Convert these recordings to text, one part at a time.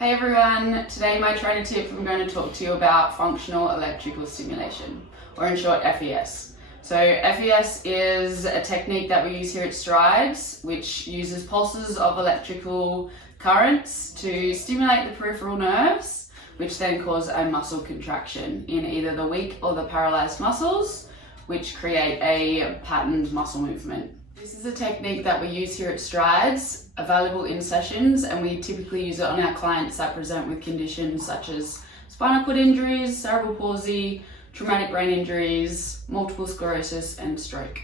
Hey everyone, today my training tip, I'm going to talk to you about functional electrical stimulation, or in short FES. So FES is a technique that we use here at Strides, which uses pulses of electrical currents to stimulate the peripheral nerves, which then cause a muscle contraction in either the weak or the paralyzed muscles, which create a patterned muscle movement. This is a technique that we use here at Strides, available in sessions, and we typically use it on our clients that present with conditions such as spinal cord injuries, cerebral palsy, traumatic brain injuries, multiple sclerosis, and stroke.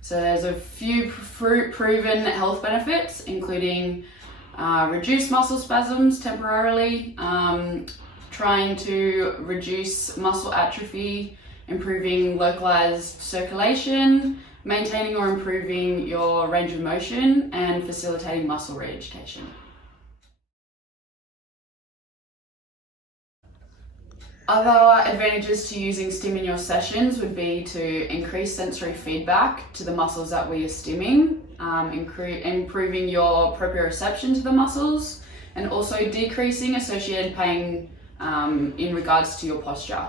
So there's a few proven health benefits, including reduced muscle spasms temporarily, trying to reduce muscle atrophy, improving localized circulation, maintaining or improving your range of motion, and facilitating muscle re-education. Other advantages to using stim in your sessions would be to increase sensory feedback to the muscles that we are stimming, improving your proprioception to the muscles, and also decreasing associated pain in regards to your posture.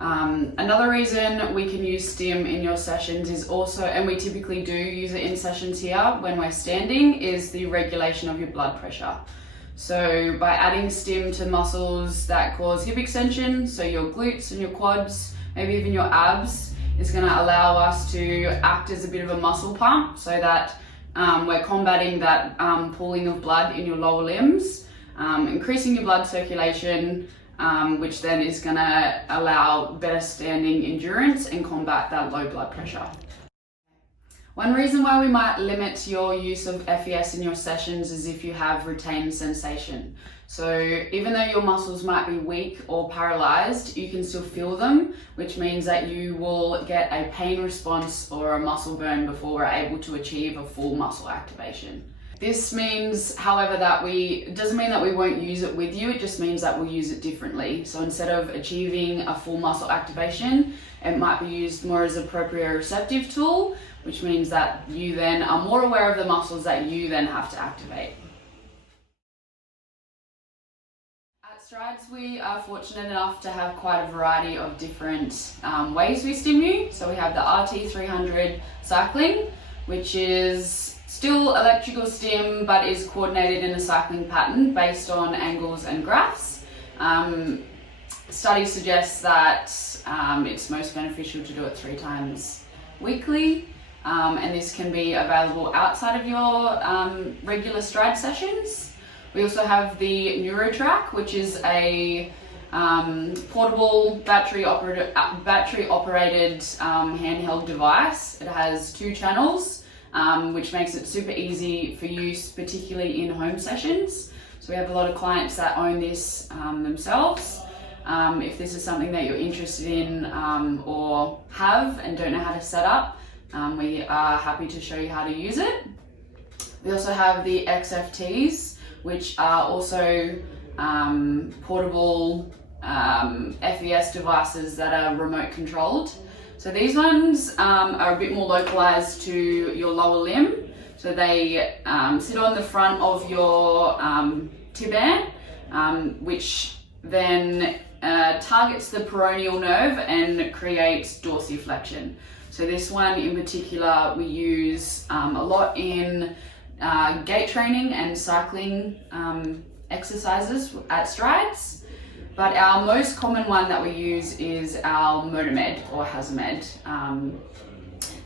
Another reason we can use stim in your sessions is also, and we typically do use it in sessions here when we're standing, is the regulation of your blood pressure. So by adding stim to muscles that cause hip extension, so your glutes and your quads, maybe even your abs, is going to allow us to act as a bit of a muscle pump so that we're combating that pooling of blood in your lower limbs, increasing your blood circulation, which then is going to allow better standing endurance and combat that low blood pressure. One reason why we might limit your use of FES in your sessions is if you have retained sensation. So even though your muscles might be weak or paralyzed, you can still feel them, which means that you will get a pain response or a muscle burn before we're able to achieve a full muscle activation. This means, however, it doesn't mean that we won't use it with you, it just means that we'll use it differently. So instead of achieving a full muscle activation, it might be used more as a proprioceptive tool, which means that you then are more aware of the muscles that you then have to activate. At Strides, we are fortunate enough to have quite a variety of different ways we stim you. So we have the RT300 cycling, which is still electrical stim, but is coordinated in a cycling pattern based on angles and graphs. Studies suggest that it's most beneficial to do it 3 times weekly, and this can be available outside of your regular stride sessions. We also have the NeuroTrack, which is a portable battery-operated handheld device. It has 2 channels, which makes it super easy for use, particularly in home sessions. So we have a lot of clients that own this themselves. If this is something that you're interested in or have and don't know how to set up, we are happy to show you how to use it. We also have the XFTs, which are also portable FES devices that are remote controlled. So these ones are a bit more localized to your lower limb. So they sit on the front of your tibia, which then targets the peroneal nerve and creates dorsiflexion. So this one in particular we use a lot in gait training and cycling exercises at Strides. But our most common one that we use is our MotorMed or Hazamed.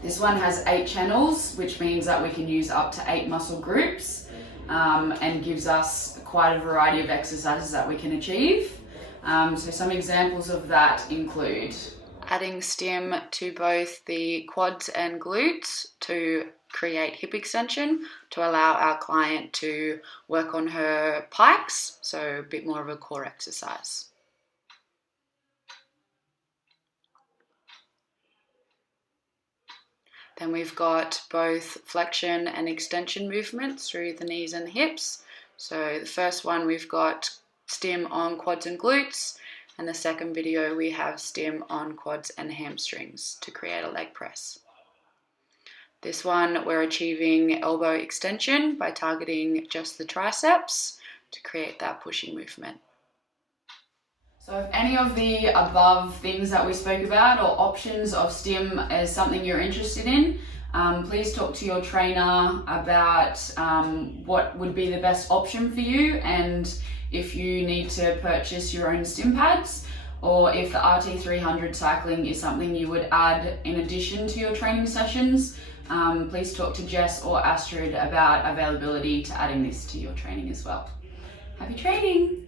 This one has 8 channels, which means that we can use up to 8 muscle groups and gives us quite a variety of exercises that we can achieve. So some examples of that include adding stim to both the quads and glutes to create hip extension to allow our client to work on her pikes, so a bit more of a core exercise. Then we've got both flexion and extension movements through the knees and hips. So the first one we've got stim on quads and glutes, and the second video we have stim on quads and hamstrings to create a leg press. This one we're achieving elbow extension by targeting just the triceps, to create that pushing movement. So if any of the above things that we spoke about or options of stim is something you're interested in, please talk to your trainer about what would be the best option for you, and if you need to purchase your own stim pads, or if the RT300 cycling is something you would add in addition to your training sessions. Please talk to Jess or Astrid about availability to adding this to your training as well. Happy training!